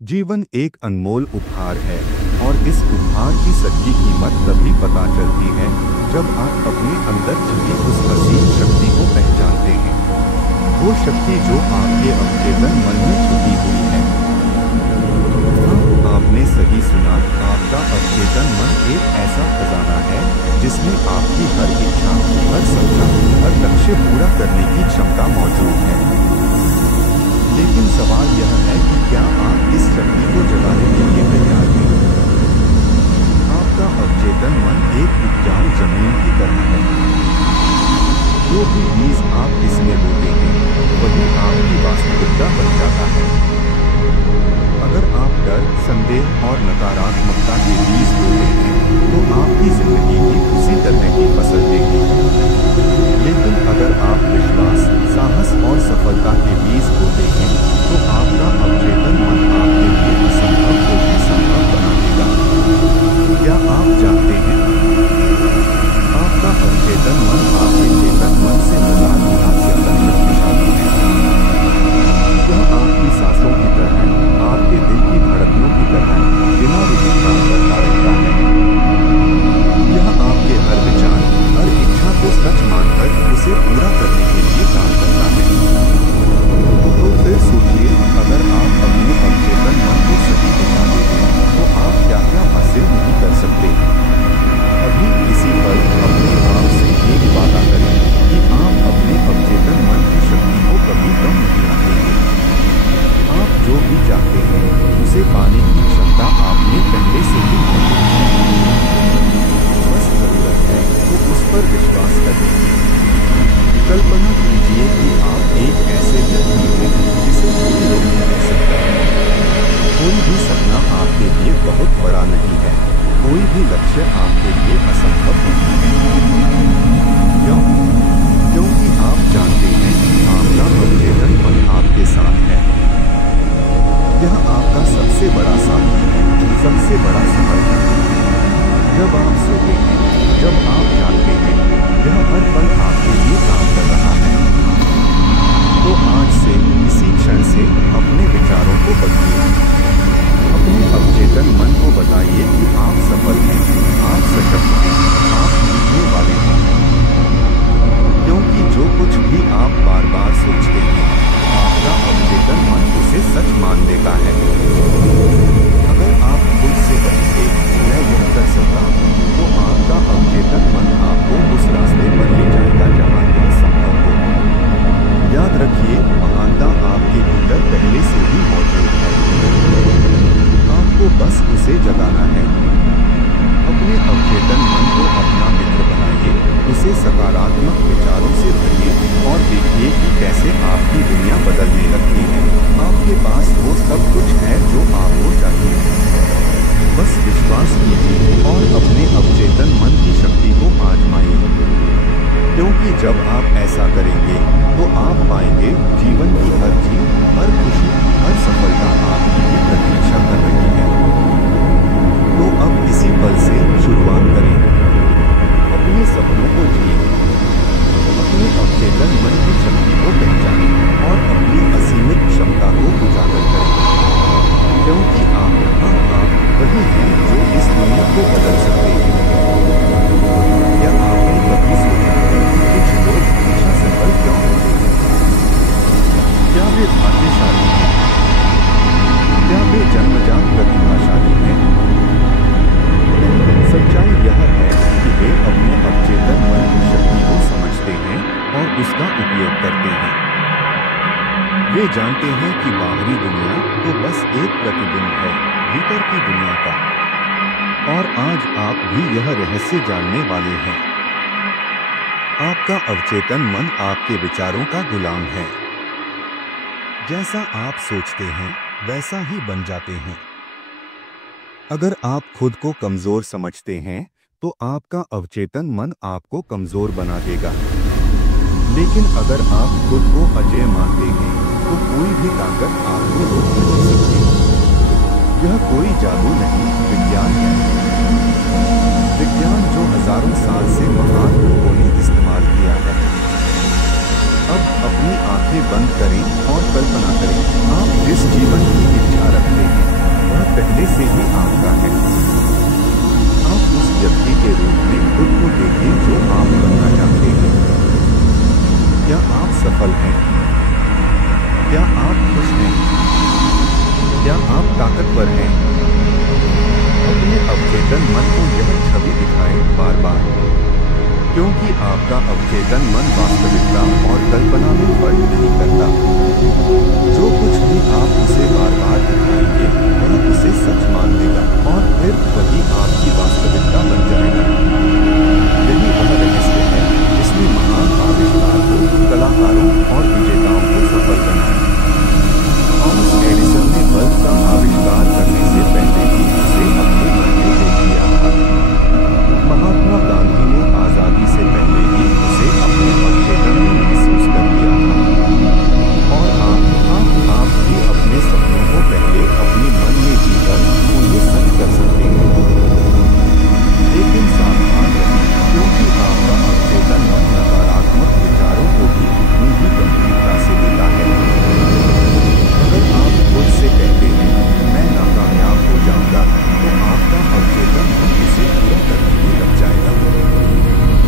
जीवन एक अनमोल उपहार है और इस उपहार की सच्ची कीमत तभी पता चलती है जब आप अपने अंदर छिपी उस असीम शक्ति को पहचानते हैं। वो शक्ति जो आपके अवचेतन मन में छुपी हुई है। हाँ, आपने सही सुना। आपका अवचेतन मन एक ऐसा खजाना है जिसमें आपकी हर इच्छा, हर सपना, हर लक्ष्य पूरा करने की क्षमता मौजूद है। लेकिन सवाल यह है कि क्या आप इस शक्ति को जगाने के लिए तैयार हैं? आपका अवचेतन मन एक उपजाऊ जमीन की तरह है। जो भी बीज आप इसमें बोते हैं वही आपकी वास्तविकता बन जाता है। अगर आप डर, संदेह और नकारात्मकता के बीज बोते हैं तो आपकी जिंदगी भी उसी तरह की फसल देगी। लेकिन अगर आप विश्वास, साहस और सफलता के बीज बोते हैं तो आपका अवचेतन मन आपके लिए असंभव को भी संभव बना देगा। क्या आप जानते हैं? आपका अवचेतन मन आपके चेतन मन से हजार गुना ज्यादा शक्तिशाली है। यह आपकी सांसों की तरह, आपके दिल की धड़कनों की तरह बिना रुके काम करता रहता है। यह आपके हर विचार, हर इच्छा को सच मानकर उसे पूरा करने के लिए काम करता है। तो फिर सोचिए, अगर आप अपने अवचेतन मन को सही दिशा देते हैं तो आप क्या क्या हासिल नहीं कर सकते। अभी इसी पल अपने आप से एक वादा करें कि आप अपने अवचेतन मन की शक्ति को कभी कम नहीं आंकेंगे। आप जो भी चाहते हैं उसे पाने की क्षमता आप में पहले से ही मौजूद है। बस जरूरत है तो उस पर विश्वास करने की। कल्पना कीजिए कि आप एक ऐसे व्यक्ति हैं जिसे कोई रोक नहीं सकता। कोई भी सपना आपके लिए बहुत बड़ा नहीं है। कोई भी लक्ष्य आपके लिए असंभव नहीं है। क्यों? क्योंकि आप जानते हैं कि आपका अवचेतन मन आपके साथ है। यह आपका सबसे बड़ा साथी है, सबसे बड़ा समर्थन है। जब आप सोते हैं, जब आप जानते हैं यह हर पल आपके लिए काम कर रहा है, तो आज से, इसी क्षण से अपने विचारों को बदलिए। अपने अवचेतन मन को बताइए कि आप सफल हैं, आप सशक्त हैं, आप जीतने वाले हैं। क्योंकि जो कुछ भी आप बार बार सोचते हैं आपका अवचेतन मन उसे सच मान लेता है। अगर आप खुद से कहेंगे मैं यह कर सकता हूँ तो आपका अवचेतन मन आपको उस रास्ते पर ले जाएगा जहाँ यह संभव हो। याद रखिए, महानता आपके भीतर पहले से ही मौजूद है। आपको बस उसे जगाना है। अपने अवचेतन मन को अपना मित्र बनाइए, उसे सकारात्मक विचारों से भरिए और देखिए कि कैसे आपकी दुनिया बदलने लगती है। आपके पास वो सब कुछ है जो आपको चाहिए। बस विश्वास कीजिए और अपने अवचेतन मन की शक्ति को आजमाइए। क्योंकि जब आप ऐसा करेंगे तो आप पाएंगे जीवन की हर चीज, हर खुशी, हर सफलता आपकी ही प्रतीक्षा कर रही है। तो अब इसी पल से शुरुआत करें। अपने सपनों को जिए, अपने अवचेतन मन की शक्ति को पहचानें और अपनी असीमित क्षमता को उजागर करें। क्योंकि आप वही हैं जो इस दुनिया को बदल सकते हैं। क्या आपने कभी सोचा है कि कुछ लोग हमेशा सफल क्यों होते हैं? क्या वे भाग्यशाली हैं? क्या वे जन्मजात प्रतिभाशाली हैं? सच्चाई यह है कि वे अपने अवचेतन मन की शक्ति को समझते हैं और उसका उपयोग करते हैं। वे जानते हैं कि बाहरी दुनिया तो बस एक प्रतिबिंब है भीतर की दुनिया का। और आज आप भी यह रहस्य जानने वाले हैं। आपका अवचेतन मन आपके विचारों का गुलाम है। जैसा आप सोचते हैं वैसा ही बन जाते हैं। अगर आप खुद को कमजोर समझते हैं तो आपका अवचेतन मन आपको कमजोर बना देगा। लेकिन अगर आप खुद को अजेय मानते हैं तो कोई भी ताकत आपको रोक नहीं सकती। यह कोई जादू नहीं, विज्ञान है। विज्ञान जो हजारों साल से महान लोगों ने इस्तेमाल किया है। अब अपनी आंखें बंद करें और कल्पना करें, आप जिस जीवन की इच्छा रखते हैं पहले से ही आपका है। आप उस व्यक्ति के रूप में खुद को देखिए जो आप बनना चाहते हैं। क्या आप सफल हैं? क्या आप खुश हैं? क्या आप ताकतवर हैं? अपने अवचेतन मन को यह छवि दिखाएं बार बार, क्योंकि आपका अवचेतन मन वास्तविकता और कल्पना में फर्क नहीं करता। जो कुछ भी आप उसे बार बार दिखाएंगे वह उसे सच मान लेगा और फिर वही आपकी वास्तविकता बन जाएगा। यही वह रहस्य है जिसने महान आविष्कारकों, कलाकारों और विजेताओं को सफल बनाया। थॉमस एडिसन ने बल्ब का आविष्कार करने से पहले ही उसे अपने मन में देख लिया था। महात्मा गांधी ने आजादी से पहले ही उसे अपने अवचेतन में महसूस कर लिया था। और आप भी अपने सपनों को पहले अपने मन में जीकर उन्हें सच कर सकते हैं। लेकिन सावधान रहें, क्योंकि आपका अवचेतन मन नकारात्मक विचारों को भी उतनी ही गंभीरता से लेता है। अगर आप खुद से कहते हैं मैं नाकामयाब हो जाऊंगा, तो आपका अवचेतन मन इसे पूरा करने में लग जाएगा।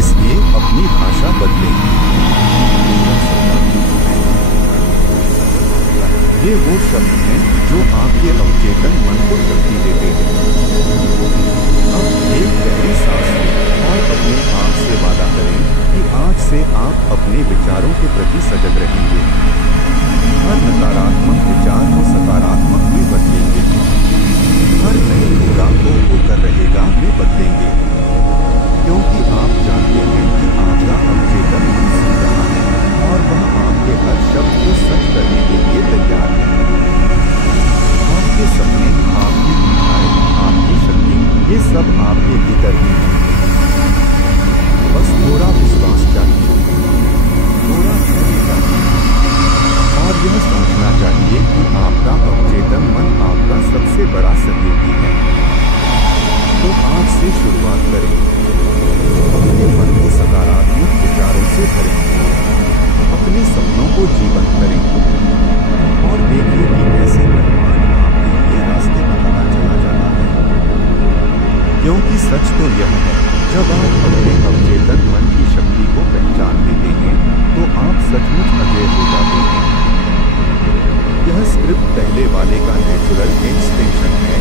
इसलिए अपनी भाषा बदलें। ये वो शब्द हैं जो आपके अवचेतन मन को शक्ति देते हैं। अब एक गहरी सांस लें और अपने आप से वादा करें कि आज से आप अपने विचारों के प्रति सजग रहेंगे। हर नकारात्मक विचार को सकारात्मक में बदलेंगे। हर नए होगा को होकर रहेगा में बदलेंगे, क्योंकि आप जानते हैं कि आपका अवचेतन मन सुन रहा है और वह आपके हर शब्द को सच करने के लिए तैयार है। आपके सपने, आपकी इच्छाएं, आपकी शक्ति, ये सब आपके भीतर ही है। बस थोड़ा विश्वास चाहिए, थोड़ा धैर्य चाहिए और यह समझना चाहिए कि आपका अवचेतन मन आपका सबसे बड़ा सहयोगी है। तो आज से शुरुआत करें। अपने मन को सकारात्मक विचारों से भरें, अपने सपनों को जीवंत करें और देखिए कि कैसे ब्रह्मांड आपके लिए रास्ते बनाता चला जाता है। क्योंकि सच तो यह है, जब आप अपने अवचेतन मन की शक्ति को पहचान लेते हैं तो आप सचमुच अजय हो जाते हैं। यह स्क्रिप्ट पहले वाले का नेचुरल एक्सटेंशन है,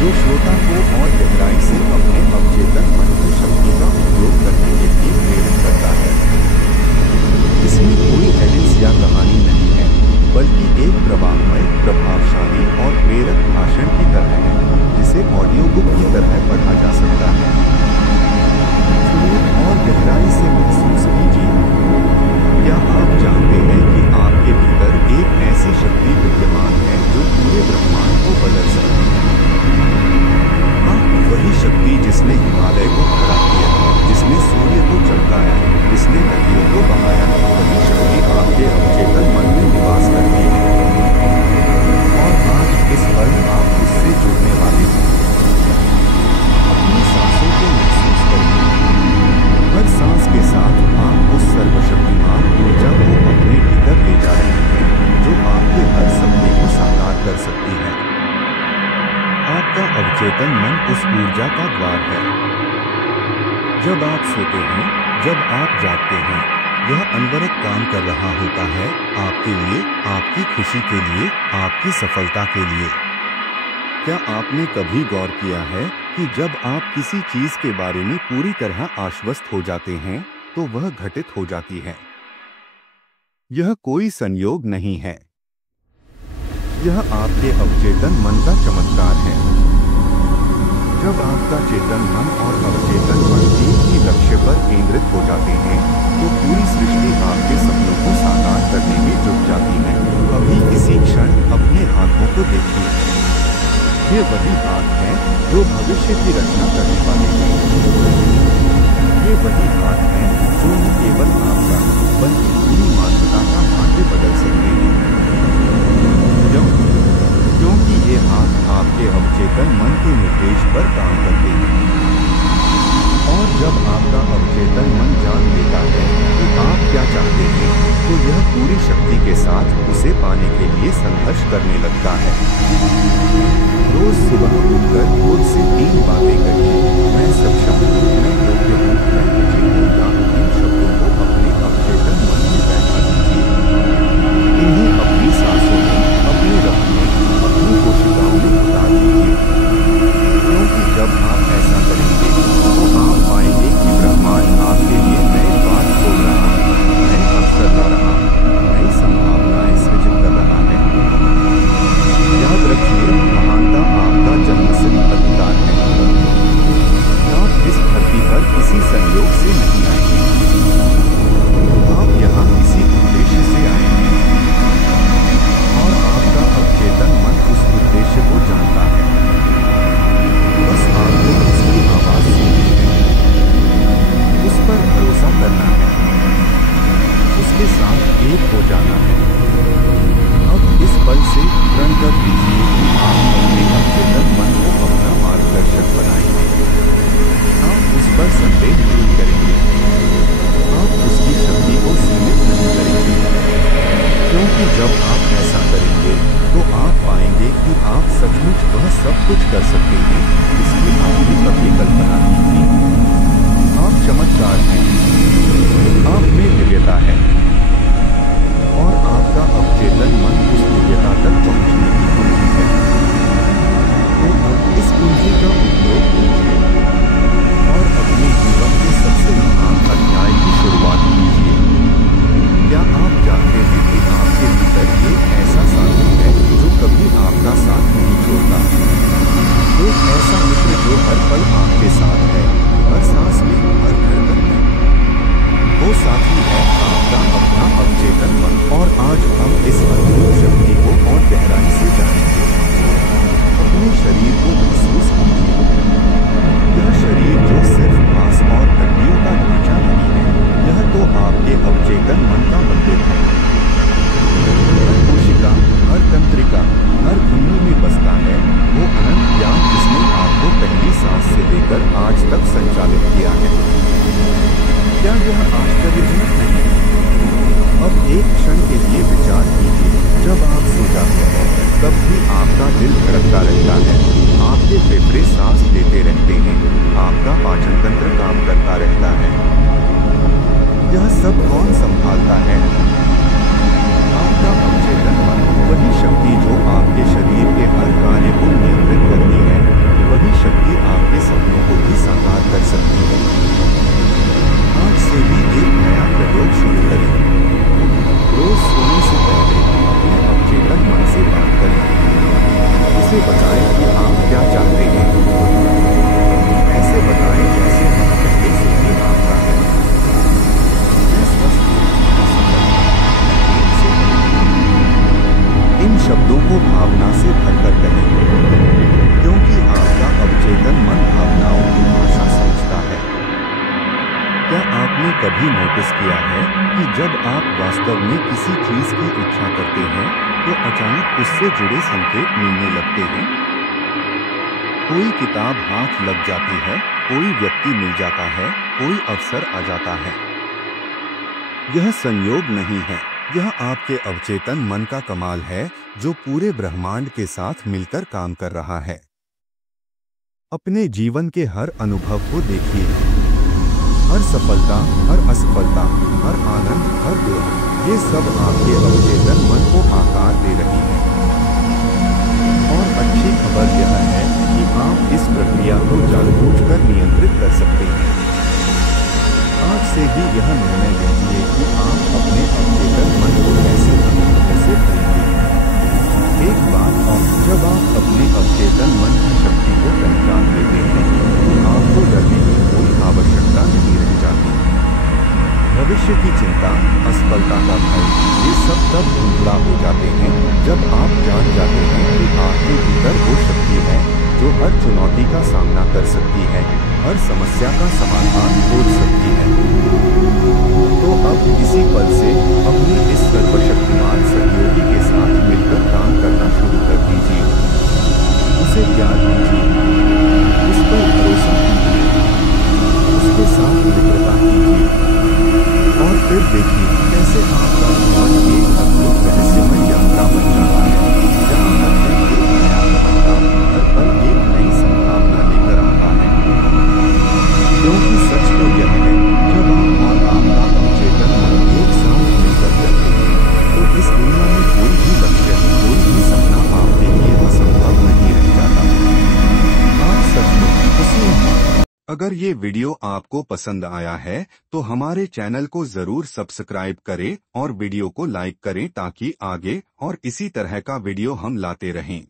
जो श्रोता को और गहराई से अपने अवचेतन मन की शक्ति का उपयोग करने के लिए प्रेरित करता है। इसमें कोई एडिट्स या कहानी नहीं है, बल्कि एक प्रवाहमय, प्रभावशाली और प्रेरक भाषण की तरह है, जिसे ऑडियो बुक की तरह पढ़ा जा सकता है। सुनिए और गहराई से महसूस कीजिए। क्या आप जानते हैं कि आपके भीतर एक ऐसी शक्ति विद्यमान है जो पूरे ब्रह्मांड को बदल सकती है? हाँ, वही शक्ति जिसने हिमालय को खड़ा किया, जिसने सूर्य को चमकाया, जिसने नदियों को बहाया, वही शक्ति आपके अवचेतन मन में निवास करती है। और आज इस पल आप उससे जुड़ने वाले हैं। अपनी सांसों को महसूस करें। हर सांस के साथ आप उस सर्वशक्तिमान ऊर्जा को अपने भीतर ले जा रहे हैं, जो आपके हर सपने को साकार कर सकती है। आपका अवचेतन मन उस ऊर्जा का द्वार है। जब आप सोते हैं, जब आप जागते हैं, यह अनवरत काम कर रहा होता है आपके लिए, आपकी खुशी के लिए, आपकी सफलता के लिए। क्या आपने कभी गौर किया है कि जब आप किसी चीज के बारे में पूरी तरह आश्वस्त हो जाते हैं तो वह घटित हो जाती है? यह कोई संयोग नहीं है, यह आपके अवचेतन मन का चमत्कार है। जब आपका चेतन मन और अवचेतन मन एक ही लक्ष्य पर केंद्रित हो जाते हैं तो पूरी सृष्टि आपके सपनों को साकार करने में जुट जाती है। अभी इसी क्षण अपने हाथों को देखिए। ये वही हाथ हैं जो भविष्य की रचना करने वाले हैं। ये वही हाथ हैं जो न केवल आपका बल्कि पूरी मानवता का भाग्य बदल सकते हैं। क्योंकि ये हाथ आपके अवचेतन मन के निर्देश पर काम करते हैं। और जब आपका अवचेतन मन जान लेता है कि आप क्या चाहते हैं, तो यह पूरी शक्ति के साथ उसे पाने के लिए संघर्ष करने लगता है। रोज सुबह सचमुच वह सब कुछ कर सकते हैं जिसकी आपने कभी कल्पना की थी। आप चमत्कार हैं, आप में दिव्यता है और आपका अवचेतन मन उस दिव्यता तक पहुंचने की कुंजी है। तो अब इस कुंजी का उपयोग कीजिए और अपने जीवन के सबसे महान अध्याय की शुरुआत कीजिए। क्या आप जानते हैं कि आपके भीतर एक ऐसा साथी है जो कभी आपका साथ नहीं छोड़ता? एक ऐसा मित्र जो हर पल आपके साथ है, हर सांस में, हर धड़कन में। वो साथी है आपका अपना अवचेतन मन। और आज हम इस अद्भुत शक्ति को और गहराई से जानेंगे। अपने शरीर को महसूस कीजिए। यह शरीर जो सिर्फ मांस और हड्डियों का ढांचा नहीं है, यह तो आपके अवचेतन मन का मंदिर है। हर कोशिका, हर तंत्रिका, हर धमनी में बसता है वो अनंत ज्ञान जिसने आपको पहली सांस से लेकर आज तक संचालित किया है। क्या यह आश्चर्यजनक नहीं? अब एक क्षण के लिए विचार कीजिए, जब आप सो जाते हैं तब भी आपका दिल धड़कता रहता है, आपके फेफड़े सांस लेते रहते हैं, आपका पाचन तंत्र काम करता रहता है। यह सब कौन संभालता है? आपका अवचेतन मन, वही शक्ति जो आपके शरीर के हर कार्य को नियंत्रित करती है, वही शक्ति आपके सपनों को भी साकार कर सकती है। आज से भी एक नया प्रयोग शुरू करें। रोज सोने से पहले अपने अवचेतन मन से बात करें। उसे बताएं कि आप क्या चाहते हैं। ऐसे बताएं जैसे मन पहले से ही आपका है। मैं स्वस्थ हूँ, मैं सफल हूँ, मैं प्रेम से हूँ। इन शब्दों को भावना से भरकर कहें, क्योंकि आपका अवचेतन मन भावनाओं की भाषा समझता है। क्या आपने कभी नोटिस किया है कि जब आप वास्तव में किसी चीज की इच्छा करते हैं तो अचानक उससे जुड़े संकेत मिलने लगते हैं? कोई किताब हाथ लग जाती है, कोई व्यक्ति मिल जाता है, कोई अवसर आ जाता है। यह संयोग नहीं है, यह आपके अवचेतन मन का कमाल है जो पूरे ब्रह्मांड के साथ मिलकर काम कर रहा है। अपने जीवन के हर अनुभव को देखिए, हर सफलता, हर असफलता, हर आनंद, हर दुख, ये सब आपके अवचेतन मन को आकार दे रही है। और अच्छी खबर यह है कि आप इस प्रक्रिया को जानबूझकर नियंत्रित कर सकते हैं। आज से ही यह निर्णय लीजिए कि आप अपने अवचेतन मन को कैसे भरेंगे। एक बात और, जब आप अपने अवचेतन मन की शक्ति को पहचान लेते हैं तो आपको डरने की कोई आवश्यकता नहीं रह जाती। भविष्य की चिंता, असफलता का भय, ये सब तब धुंधला हो जाते हैं जब आप जान जाते हैं कि आपके भीतर वो शक्ति है जो हर चुनौती का सामना कर सकती है, हर समस्या का समाधान खोज सकती है। तो अब इसी पल से अपने इस सर्वशक्तिमान सहयोगी के साथ मिलकर काम करना शुरू कर दीजिए। उसे प्यार कीजिए, उस पर भरोसा कीजिए, उसके साथ मित्रता कीजिए और फिर देखिए कैसे आपका जीवन एक अद्भुत रहस्यमय यात्रा बन जाता है, जहाँ हर दिन एक नया चमत्कार, हर पल एक नई संभावना लेकर आता है। क्योंकि सच तो यह है, जब आप और आपका अवचेतन मन एक साथ मिलकर चलते हैं तो इस दुनिया में कोई भी लक्ष्य, कोई भी सपना आपके लिए असंभव नहीं रह जाता। आज सचमुच खुशी है। अगर ये वीडियो आपको पसंद आया है तो हमारे चैनल को जरूर सब्सक्राइब करें और वीडियो को लाइक करें ताकि आगे और इसी तरह का वीडियो हम लाते रहें।